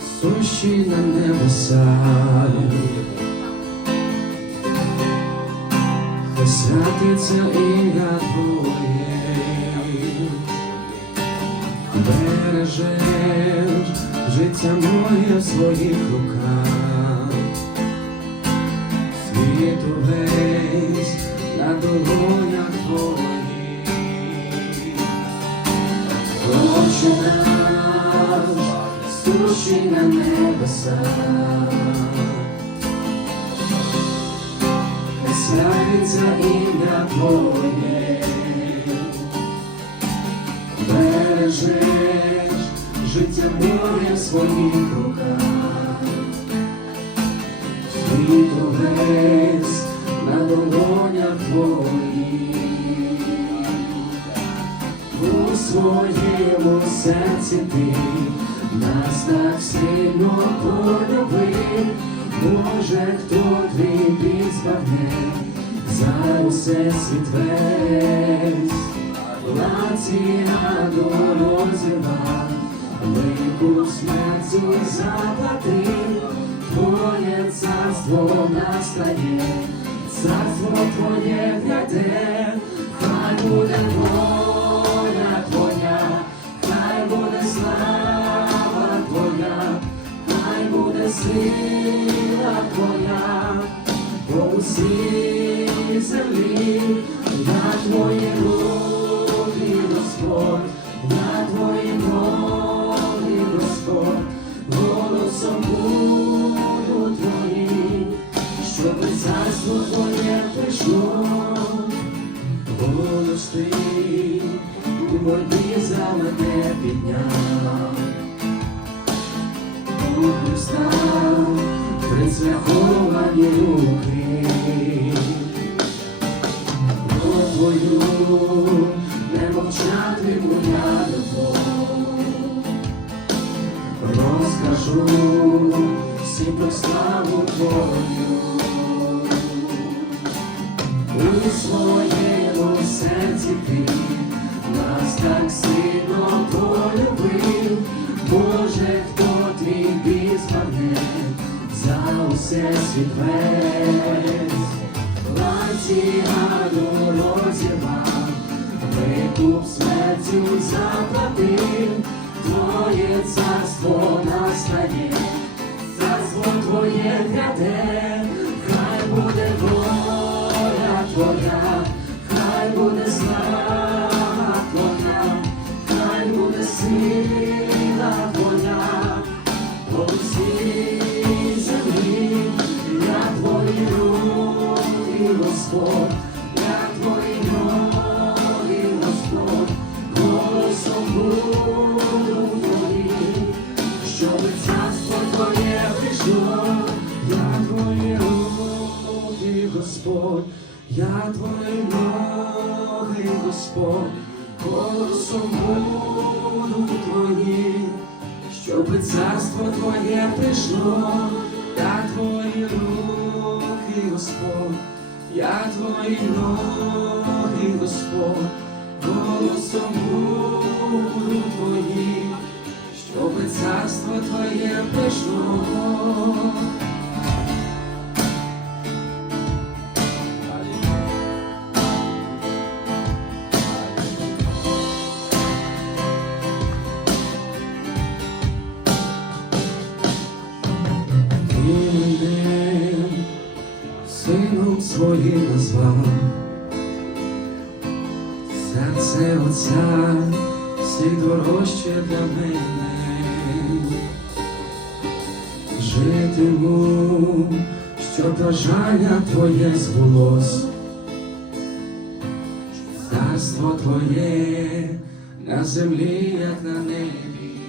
Стучи на небеса, хай святиться ім'я Твоє, бережеш життя моє в своїх руках, світу весь на долонях Твоїх. Отче наш, стучи на небеса, хай славиться ім'я Твоє, бережеш життя моє в своїх руках, світу весь на долонях Твоїх своєму серці ти нас так сильно полюбив, Боже, хто твій збагне за усе світ весь, лаці на розірвав, велику смертю заплатив, Твоє царство настає, царство Твоє гляде, по усій землі, на Твої руки, Господь, на Твої ноги, Господь, голосом буду Твоїм, щоб царство Твоє прийшло. Голос ти у боротьбі за мене підняв, у Христа присвяховані руки, твою не мовчатиму я любов, розкажу всім про славу твою. У своєму серці ти нас так сильно полюбив, Боже, хто твій за усе світ весь, ланці гаду розірвав, викуп смертю заплатив, Твоє царство настає, царство Твоє гряде, Прийшло, я Твої руки, Господь, я Твої ноги, Господь, голосом буду Твоїм, щоб царство Твоє прийшло, я Твої руки, Господь, я Твої ноги, Господь, голосом буду Твоїм, щоб царство Твоє мене сином своїм назвав, серце Отця всі дорожче для мене, житиму, щоб бажання Твоє збулось, царство Твоє на землі, як на небі.